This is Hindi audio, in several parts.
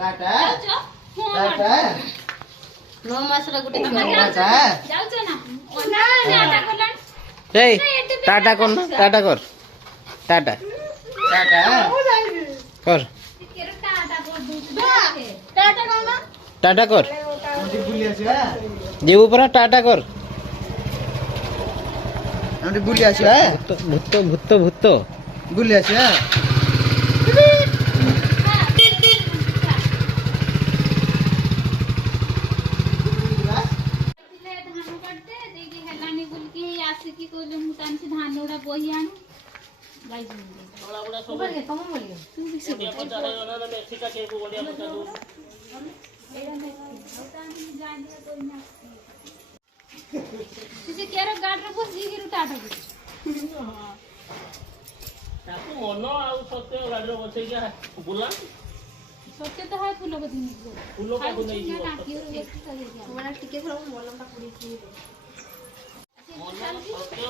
टाटा टाटा नो मासरा गुटे टाटा जाउछ ना ना टाटा करलान ए टाटा कर ना टाटा कर टाटा टाटा कर केरो टाटा कर दूछ टाटा कोना टाटा कर हमटी बुली आछिया जेबू परा टाटा कर हमटी बुली आछिया भूत भूत भूत बुली आछिया धान काटते देखि हेलानी बोल के आसी की कोले मुतान से धान उड़ा बोही आनु गाइस ऊपर के कम बोलियो तू भी से तुझे केरो गाड रे बसी के टाटा ତାକୁ ମନ ଆଉ ସତ୍ୟ ଗାଡ଼ିରେ ବସେଇକି ବୁଲା ସତ୍ୟ ତ ହାଇ ଫୁଲ ବଦି ନିଜ ଫୁଲ କାକୁ ନେଇଯିବ टाकी रे बसी करे मला टिके फळ मलमटा पुडी ମନ ସତ୍ୟ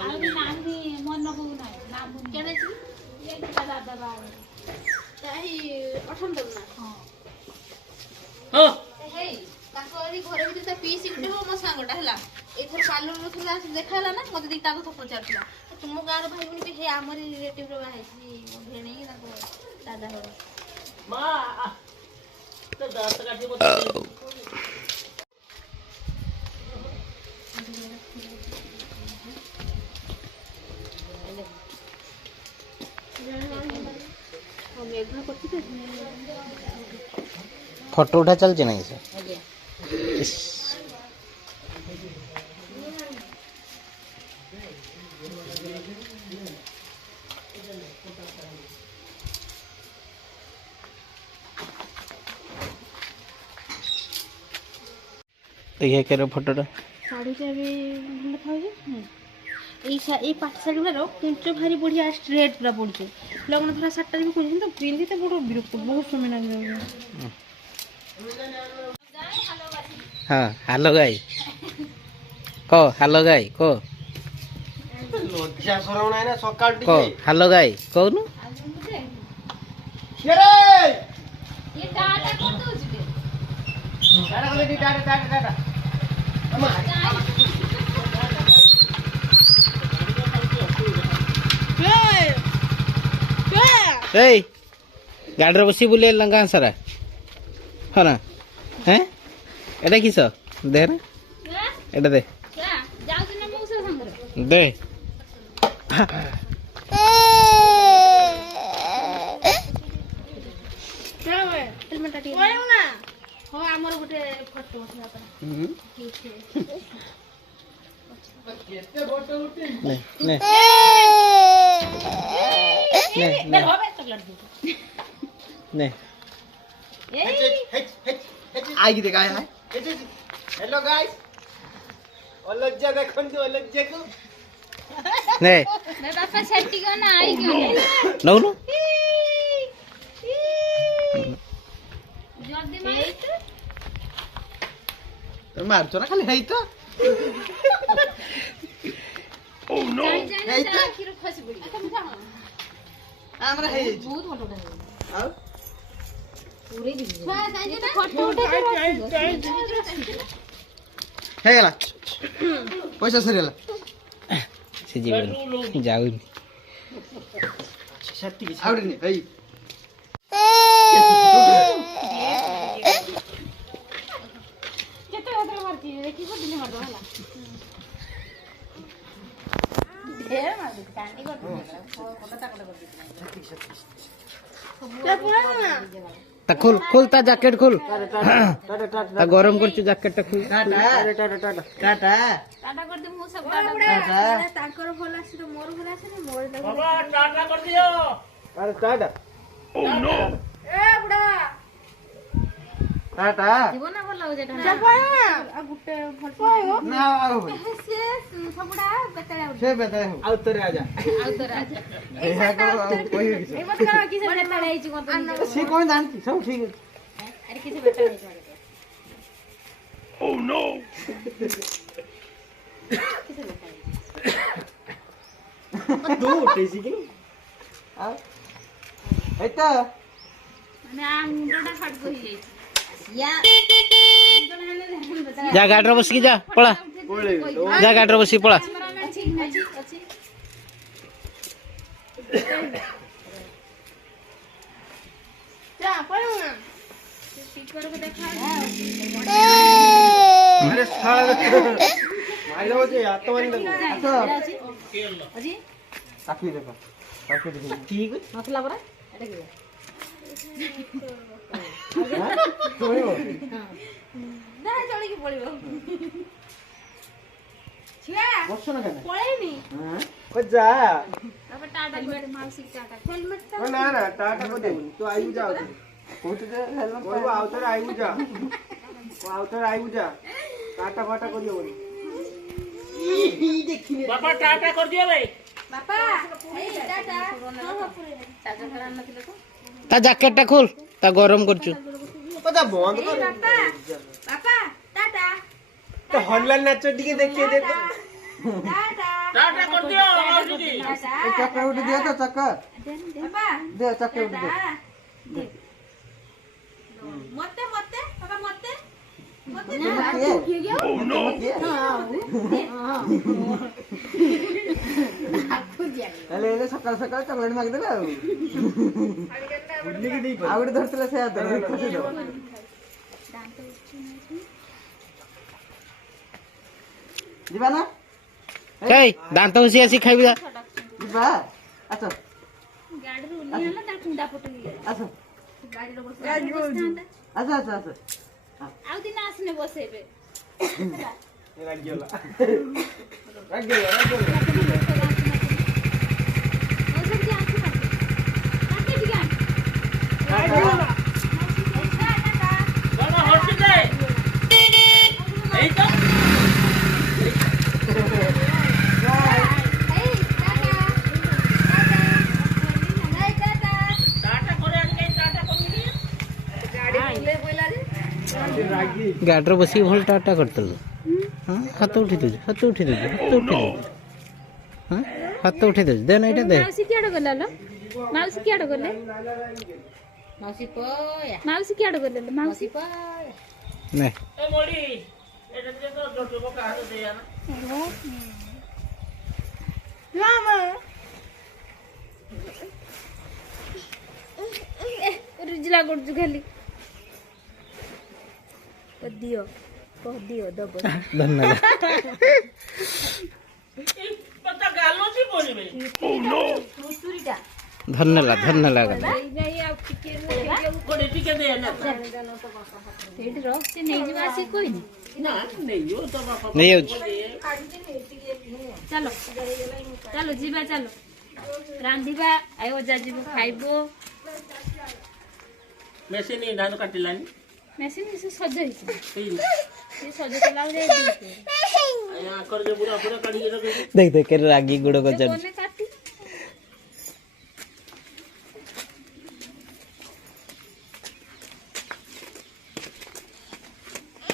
ଆଉ ନାम ବି ମନ ହଉ নাই ନାମ केने छी ये दादा दादा ताही अठन दम ना हां ହଁ हे ताको एरी घरे भी त पीसी गुटे हो मो सांगटा हला एथर पार्लर रो थला देखाला ना मते दी ताको सपोर्ट चारला तुम गार भाई बनी भी हे हमरी रिलेटिव रो भाई छी मो भेणी ताको दादा हो ମା ତ ଦାନ୍ତ କାଟିବ हम एकभा करती थे फोटो उठा चलছে না এসে ইস, तो ये केरो फोटोটা শাড়িটা भी ভালো থাকবে এই পাট শাড়িগুলোর কুঞ্চ ভারি বড়িয়া স্ট্রেট পুরা পড়ছে লগ্ন ধরা শাড়িটা भी কুঞ্চ তো পিন্ধিতে বড় বিরক্ত বহুত সময় লাগে हाँ हेलो गाई को हेलो गाई को লজ্জা শরম নাই না সকাল को টিকে हेलो गाई कहनु কেরে ये टाटा कर दो जुटे টাটা বলে দি টাটা টাটা টাটা আমা ए गाड़ी रे बसी बुले लंगा सारा हाँ ना हैं एटा किस दे ना एटा दे क्या जाउछ ना मौसा संगरे दे हेलमेट टी कोयो ना हो हमर गुटे फोटो उठा पर ठीक है কেতে ফটো উঠি ने ने ने बे होबे चॉकलेट दे ने आगे देखा है हेलो गाइस अलज्जा देखन जो अलज्जा को ने मैं बापा सेटी को ना आई क्यों नो नो जल्दी मार तो मारছো না খালি হেই তো ओ नो जाई ना आखिर खसी पड़ी আমরা হেই बहुत फोटो उठा আর पूरे भी छुआ जाई ना फोटो उठा হয়ে গেল পয়সা সরিলা से जीवन जाऊ সত্যি কি আউড়ে নি এই केते होतरे मारती देखि को दिने मार दो हला ढेर मार दे कांडी कर दे फोटो ताकले कर दे ते पूरा ना ता खोल खोल ता जैकेट खोल টাটা টাটা ता गरम करछु जैकेट टा खोल tata tata tata tata Tata कर दे मु सब টাটা ताकर भल आसी तो मोर भल आसी ना मोर दे ବାବା ଟାଟା କରିଦିଅ আরে টাটা ए बुढ़ा টাটা जीवन ना भल हो जेटा आ गुटे भल पायो না আও से सबुड़ा बेतरा সে বেটা আউ তোরে আজা आउ तो राजा এই কই গেছে ए मत करा किसे बड़े बड़े जी मत সে কোন জানতি সব ঠিক আছে अरे किसे बेटा नहीं मारे দু উঠেছি কি আও এইটা ମାନେ ଆ ମୁଣ୍ଡଟା ଖଡକ ହେଇଯାଇଛି ଯା ଗାଡିରେ ବସିକି ଯା ପଳା ଯା ଗାଡିରେ ବସିକି ପଳା ଅଛି ଅଛି ଯା ପଳେଇବୁ ନା ଟିକରକୁ ଦେଖା अरे साला माइलो जे हाथ मारी दे ଅଛି काफी देखो काफी देखो ठीक ନଥିଲା ପରା ଏଟା କି चोरिबो ନା ଚଳିକି ପଳିବ ଛିଆ बसो ना केना ପଳେଇନି हां ओ जा ତାପରେ ଟାଟା କରି ମାଉସୀ ଟାଟା ହେଲମେଟ ओ ना ना टाटा को दे तू आइबू जा कोत दे हेलमेट कोई आवतर आइबू जा को आवतर आइबू जा टाटा फाटा करियो बोली देखिने बापा टाटा कर दियो भाई ବାପା ଏଇ ଟାଟା ହଁ ହଁ ପୁରେଇ ଚାର୍ଜର ଖରା ନଥିଲେ ତ ତା ଜ୍ୟାକେଟ ଟା ଖୋଲ ତା ଗରମ କରୁଛୁ पता बंद ଏଇ कर ବାପା ବାପା ଟାଟା तो हॉलैंड नाच टिके देखिए दे तो ଟାଟା टाटा कर दियो माउसी जी ଟାटा चक्कर उठ दिया तो चक्कर ବାପା दे चक्कर उठ दे ଦେ ମତେ ମତେ ବାପା ମତେ ମତେ हेले हेले सकाळ सकाळ चॉकलेट माग देला बुडली की नाही आवड धरतला से आता खसे दो ଯିବା ନା ଏଇ ଦାନ୍ତ ଘଷି ଆସି ଖାଇବି ଯା ଯିବା ଆସ ଗାଡିରୁ ଓହ୍ଲେଇ ଆଣିଲା ତା କୁଣ୍ଡା ଫଟେଇ ଆସ ଗାଡିରେ ବସିଥାନ୍ତା ଆସ ଆସ ଆସ ଆଉ ଦିନ ଆସିନେ ବସେଇବେ ରାଗିଗଲା बाबा हट दे एई तो टाटा करे आके टाटा करनी ଗାଡିରେ ବସିକି ଭଲ ଟାଟା କରିଥିଲୁ ହଁ ହାତ ଉଠେଇ ଦେଉଛି ହାତ ଉଠେଇ ଦେଉଛି ହାତ ଉଠେଇ ଦେଉଛି ହଁ ହାତ ଉଠେଇ ଦେଉଛି ଦେ ନା ଏଇଟା ଦେ ମାଉସୀ କିଆଡେ ଗଲା ଲୋ ମାଉସୀ କିଆଡେ ଗଲେ ମାଉସୀ ପୟା ମାଉସୀ କିଆଡେ ଗଲେ ଲୋ ମାଉସୀ ପୟା ନେ ए मोड़ी एटा दे तो जोटो को कहा दे यार ରୁଜିଲା କରୁଛୁ ଖାଲି ଦିଅ ଦିଅ ଦବ ଧନ୍ୟବାଦ पता गालो सी बोली भाई ମୁସୁରିଟା ଧନ୍ୟବାଦ ଧନ୍ୟବାଦ कोड़ी टिके दे ना ସେଇଠି ରହ ସେ ନେଇଯିବ ଆସିକି କହିନି ना नहीं हो तो बापा ନେଇଯାଉଛି ଚାଲ ଚାଲ ଯିବା ଚାଲ ରାନ୍ଧିବା ଆଇ ଅଜା ଯିବ ଖାଇବ मेसिन ही धान काटिलानी ମେସିନ୍ ସେ ସଜ ହେଇଛି ठीक ସେ ସଜ କଲା ବେଳେ ଦେଇଛି यहाँ कर दे पूरा पूरा काढ़ी के रख दे ଦେଖ ଦେଖ କେତେ ରାଗି ଗୁଡ ଗଜାଡୁଛି ଗଲେ କାଟି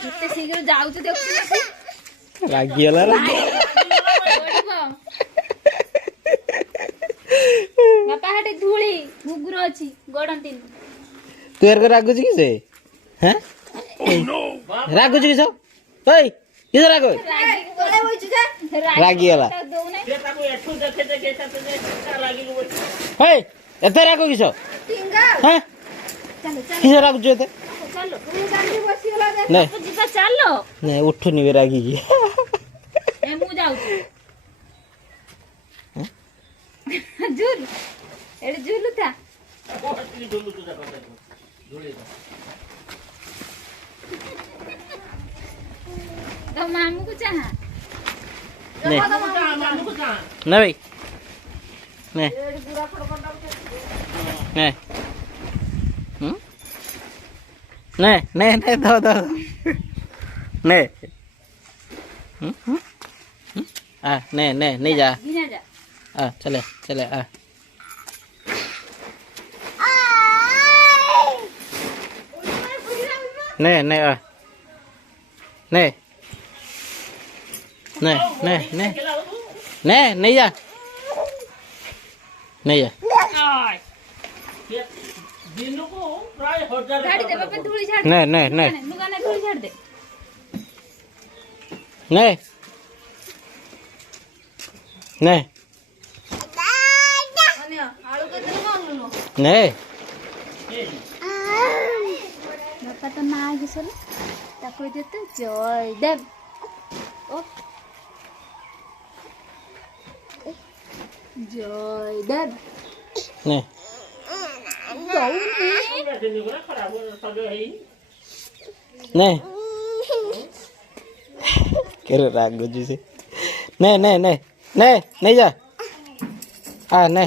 କେତେ ଶୀଘ୍ର ଯାଉଛୁ ଦେଖୁଛୁ ରାଗିଗଲା ବାପା ହାଟେ ଧୂଳି ଘୁଗୁର ଅଛି ଗଡନ୍ତିନି ତୁ ଏରକ ରାଗୁଛୁ କି ସେ ହଁ ରାଗୁଛୁ କି ସବୁ ଏଇ କିସ ରାଗ ରାଗିଗଲା ଦଉନାହିଁ ये ताको एठू देखे देखे साथे दे लागी को ହେଇ ଏତେ ରାଗ କିସ ହଁ କିସ ରାଗୁଛୁ ଏତେ ଚାଲ ନେ ଯିବା ଚାଲ ନେ ଉଠୁନି ବେ ରାଗିକି ମୁଁ ଯାଉଛି ଝୁଲ ଏଠି ଝୁଲୁଥା को हटली ढोलू तुझा पता ढोले तो मामू को चाहा ନେ मामू को कहां ନେ ଭାଇ ନେ ନେ ହୁଁ ନେ ନେ ନେ ଧ ଧ ନେ आ ନେ ନେ ନେଇ ଯା घिना जा आ चले चले आ ନେ ନେ आ ନେ ନେ ନେ ନେ ନେ ନେଇ ଯା ନେଇ ଯା ये ଦିନକୁ ପ୍ରାୟ 1000 ଝାଡି ଦେ ବାପା ଧୂଳି ଝାଡି ନେ ନେ ନେ ଲୁଗା ନେ ଧୂଳି ଝାଡି ଦେ ନେ ନେ ଅନ୍ୟ ଆଳୁ କେତେ କଣ ଲୁଣ ନେ ବାପା ତ ନା କିଶୋର ତାକୁ ଦେତେ ଜୟଦେବ ଓ ଜୟଦେବ ନେ ଦଉନି ଦିନକୁ ଖରାପ ସଜ ହେଇ ନେ କେରେ ରାଗୁଛି ସେ ନେ ନେ ନେ ନେ ନେଇ ଯା ନେ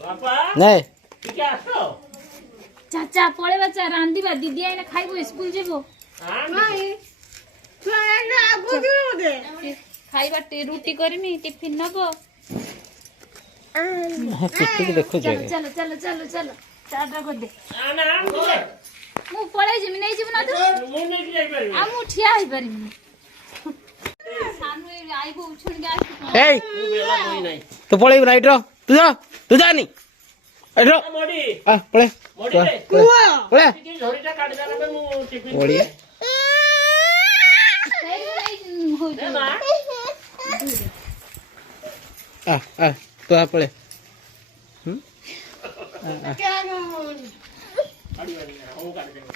ବାପା ନେ ଟିକେ ଆସ ଚାଚା ପଳେଇବା ଚା ରାନ୍ଧିବା ଦିଦି ଆଇନା ଖାଇବ ସ୍କୁଲ ଯିବ ଖାଇବା ରୁଟି କରିମି ଟିଫିନ ନବ ପିଟିକି ଦେଖୁଛ ଚାଲ ଚାଲ ଚାଲ ଚାଲ ଚାଲ ଚାଟା କରିଦେ ନା ମୁଁ ପଳେଇ ଯିବି ନେଇଯିବୁ ନା ତୁ ମୁଁ ନେଇକି ଯାଇପାରିବି ଆଉ ମୁଁ ଠିଆ ହେଇପାରିବିନି ସାନୁ ଆଇବ ଉଛୁଣିକି ଆସିବ ଏଇ ମୁଁ ବେଲା ବହି ନାହିଁ ତୁ ପଳେଇବୁ ନା ଏଇଟ୍ର ତୁ ଯାନି ଏଇଟ୍ର ମଡି ପଳେ ମଡିରେ ପଳେ ଟିକେ ଝଡିଟା କାଟିଦେଲା ପରେ ମୁଁ ଟିଫିନ ଓଡିଆ ଦେ ମା ତୁ ପଳେ ହଉ କାଟିଦେବି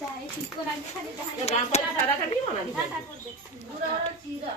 ଚାଏ ଠିକ ରାନ୍ଧି ଖାଲି ଗାଁ ପାଖରେ ସାରା କାଟିବ ନା ଚିରା